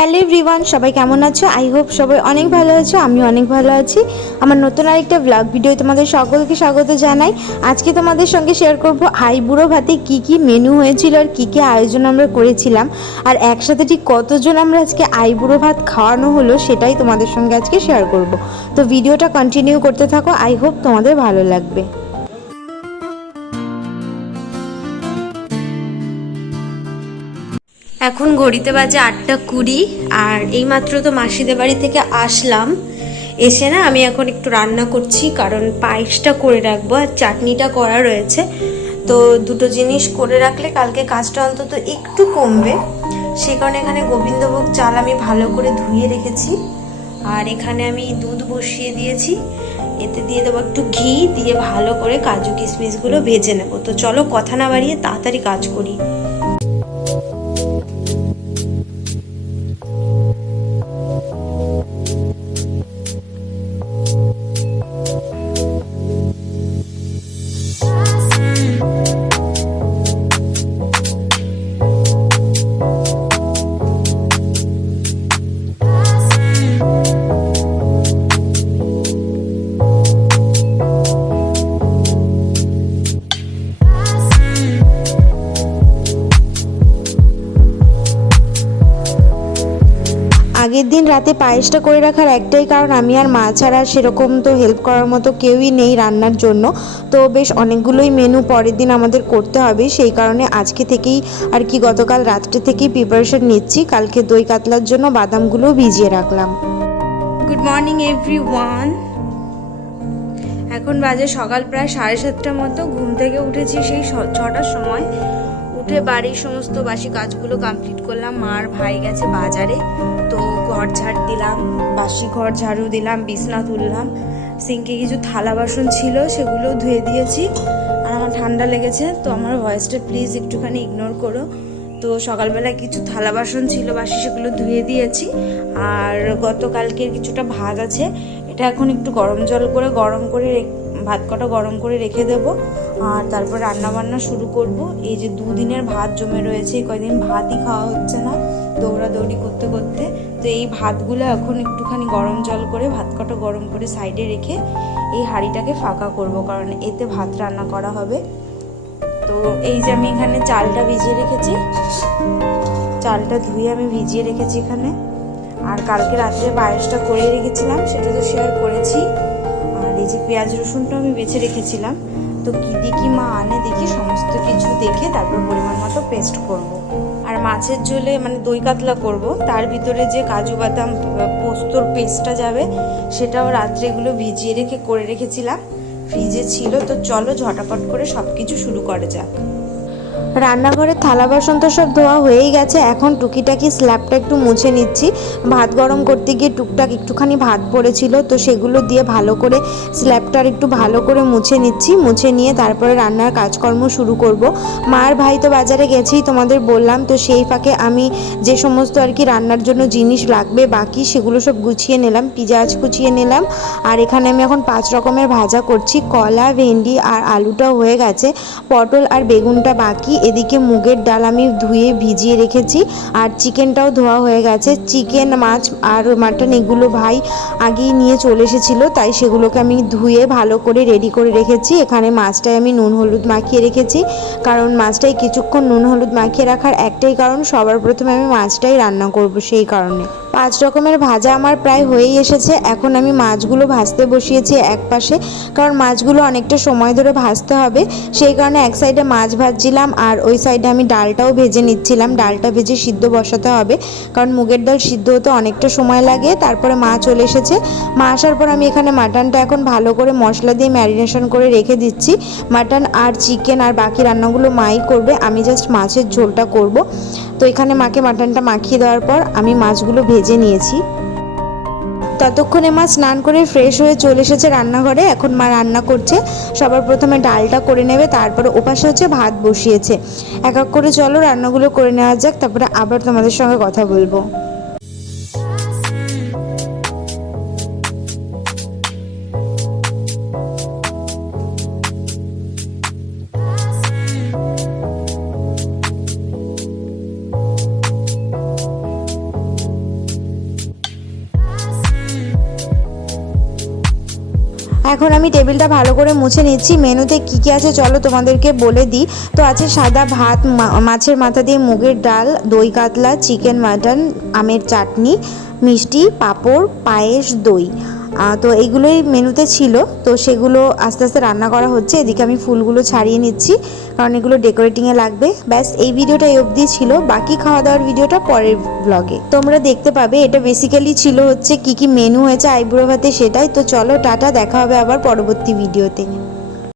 Hello everyone, সবাই কেমন আছো? আই হোপ সবাই অনেক ভালো আছো আমি অনেক ভালো আছি। আমার নতুন আরেকটা ব্লগ ভিডিও তোমাদের সকলকে স্বাগত জানাই। আজকে তোমাদের সঙ্গে শেয়ার করব আই বুড়ো ভাতে কি কি মেনু হয়েছিল আর কি কি আয়োজন আমরা করেছিলাম। আর একসাথে ঠিক কতজন আমরা আজকে আই বুড়ো ভাত খাওয়ানো হলো সেটাই তোমাদের সঙ্গে আজকে শেয়ার করব। তো ভিডিওটা কন্টিনিউ করতে থাকো আই হোপ তোমাদের ভালো লাগবে। এখন ঘড়িতে বাজে আটটা কুড়ি, আর এইমাত্র তো মাসিদের বাড়ি থেকে আসলাম। এসে না আমি এখন একটু রান্না করছি, কারণ পায়েসটা করে রাখব আর চাটনিটা করা রয়েছে। তো দুটো জিনিস করে রাখলে কালকে কাজটা অন্তত একটু কমবে। সে কারণে এখানে গোবিন্দভোগ চাল আমি ভালো করে ধুয়ে রেখেছি। আর এখানে আমি দুধ বসিয়ে দিয়েছি। এতে দিয়ে দেবো একটু ঘি, দিয়ে ভালো করে কাজু কিশমিশগুলো ভেজে নেব। তো চলো কথা না বাড়িয়ে তাড়াতাড়ি কাজ করি। আগের দিন রাতে পায়েসটা করে রাখার একটাই কারণ, আমি আর মা ছাড়া সেরকম তো হেল্প করার মতো কেউই নেই রান্নার জন্য। তো বেশ অনেকগুলোই মেনু পরের দিন আমাদের করতে হবে। সেই কারণে আজকে থেকেই আর কি গতকাল রাত্রে থেকেই প্রিপারেশন নিচ্ছি। কালকে দই কাতলার জন্য বাদামগুলো ভিজিয়ে রাখলাম। গুড মর্নিং এভরি ওয়ান এখন বাজে সকাল প্রায় সাড়ে সাতটার মতো। ঘুম থেকে উঠেছি সেই ছটার সময়। উঠে বাড়ির সমস্ত বাসি কাজগুলো কমপ্লিট করলাম। মার ভাই গেছে বাজারে। তো ঘর ঝাড় দিলাম, বাসি ঘর ঝাড়ু দিলাম, বিছনা তুললাম। সিঙ্কে কিছু থালা বাসন ছিল, সেগুলো ধুয়ে দিয়েছি। আর আমার ঠান্ডা লেগেছে, তো আমার ভয়েসটা প্লিজ একটুখানি ইগনোর করো। তো সকালবেলা কিছু থালা বাসন ছিল, বাসি সেগুলো ধুয়ে দিয়েছি। আর গতকালকের কিছুটা ভাত আছে, এটা এখন একটু গরম জল করে, গরম করে ভাত কটা গরম করে রেখে দেবো। আর তারপর রান্না বান্না শুরু করব। এই যে দুদিনের ভাত জমে রয়েছে কয়দিন ভাতই খাওয়া হচ্ছে না। দৌড়াদৌড়ি করতে করতে তো এই ভাতগুলো এখন একটুখানি গরম জল করে, ভাত কটা গরম করে সাইডে রেখে এই হাঁড়িটাকে ফাঁকা করব। কারণ এতে ভাত রান্না করা হবে। তো এই যে আমি এখানে চালটা ভিজিয়ে রেখেছি, চালটা ধুয়ে আমি ভিজিয়ে রেখেছি এখানে। আর কালকে রাত্রে পায়েসটা করে রেখেছিলাম, সেটা তো শেয়ার করেছি। আর এই যে পেঁয়াজ রসুনটা আমি বেছে রেখেছিলাম। তো কি দেখি মা আনে, দেখি সমস্ত কিছু দেখে তারপর পরিমাণ মতো পেস্ট করব। মাছের ঝোলে মানে দই কাতলা করব। তার ভিতরে যে কাজু বাদাম পোস্তর পেস্টটা যাবে, সেটাও রাত্রে এগুলো ভিজিয়ে রেখে করে রেখেছিলাম। ফ্রিজে ছিল, তো চলো ঝটাপট করে সব কিছু শুরু করা যাক। রান্নাঘরের থালা বাসন তো সব ধোয়া হয়েই গেছে, এখন টুকিটাকি স্ল্যাবটা একটু মুছে নিচ্ছি। ভাত গরম করতে গিয়ে টুকটাক একটুখানি ভাত পড়েছিল, তো সেগুলো দিয়ে ভালো করে স্ল্যাবটার একটু ভালো করে মুছে নিচ্ছি, মুছে নিয়ে তারপরে রান্নার কাজকর্ম শুরু করব। মার ভাই তো বাজারে গেছেই তোমাদের বললাম, তো সেই ফাঁকে আমি যে সমস্ত আর কি রান্নার জন্য জিনিস লাগবে বাকি সেগুলো সব গুছিয়ে নিলাম, পিঁয়াজ কুচিয়ে নিলাম, আর এখানে আমি এখন পাঁচ রকমের ভাজা করছি, কলা, ভেন্ডি আর আলুটাও হয়ে গেছে, পটল আর বেগুনটা বাকি। এদিকে মুগের ডাল আমি ধুয়ে ভিজিয়ে রেখেছি, আর চিকেনটাও ধোয়া হয়ে গেছে। চিকেন, মাছ আর মাটন এগুলো ভাই আগেই নিয়ে চলে এসেছিল, তাই সেগুলোকে আমি ধুয়ে ভালো করে রেডি করে রেখেছি। এখানে মাছটায় আমি নুন হলুদ মাখিয়ে রেখেছি, কারণ মাছটাই কিছুক্ষণ নুন হলুদ মাখিয়ে রাখার একটাই কারণ, সবার প্রথমে আমি মাছটাই রান্না করব সেই কারণে। পাঁচ রকমের ভাজা আমার প্রায় হয়েই এসেছে। এখন আমি মাছগুলো ভাজতে বসিয়েছি এক পাশে, কারণ মাছগুলো অনেকটা সময় ধরে ভাজতে হবে। সেই কারণে এক সাইডে মাছ ভাজছিলাম আর ওই সাইডে আমি ডালটাও ভেজে নিচ্ছিলাম। ডালটা ভেজে সিদ্ধ বসাতে হবে, কারণ মুগের ডাল সিদ্ধ হতে অনেকটা সময় লাগে। তারপরে মা চলে এসেছে। মা আসার পর আমি এখানে মাটনটা এখন ভালো করে মশলা দিয়ে ম্যারিনেশন করে রেখে দিচ্ছি। মাটন আর চিকেন আর বাকি রান্নাগুলো মাই করবে, আমি জাস্ট মাছের ঝোলটা করব। তো এখানে মাকে মাটনটা মাখিয়ে দেওয়ার পর আমি মাছগুলো ভেজে নিয়েছি। ততক্ষণে মা স্নান করে ফ্রেশ হয়ে চলে এসেছে রান্নাঘরে। এখন মা রান্না করছে। সবার প্রথমে ডালটা করে নেবে, তারপরে ওপাশে হচ্ছে ভাত বসিয়েছে। এক এক করে চলো রান্নাগুলো করে নেওয়া যাক, তারপরে আবার তোমাদের সঙ্গে কথা বলব। এখন আমি টেবিলটা ভালো করে মুছে নিচ্ছি। মেনুতে কি কি আছে চলো তোমাদেরকে বলে দিই। তো আছে সাদা ভাত মাছের মাথা দিয়ে মুগের ডাল, দই কাতলা, চিকেন মাটন, আমের চাটনি, মিষ্টি, পাঁপড়, পায়েস, দই। তো এইগুলোই মেনুতে ছিল। তো সেগুলো আস্তে আস্তে রান্না করা হচ্ছে। এদিকে আমি ফুলগুলো ছাড়িয়ে নিচ্ছি, কারণ এগুলো ডেকোরেটিংয়ে লাগবে। ব্যাস, এই ভিডিওটা এই অবধি ছিল। বাকি খাওয়া দাওয়ার ভিডিওটা পরের ব্লগে তোমরা দেখতে পাবে, এটা বেসিক্যালি ছিল হচ্ছে কি কি মেনু হয়েছে আইবুড়ো ভাতে সেটাই। তো চলো, টাটা, দেখা হবে আবার পরবর্তী ভিডিওতে।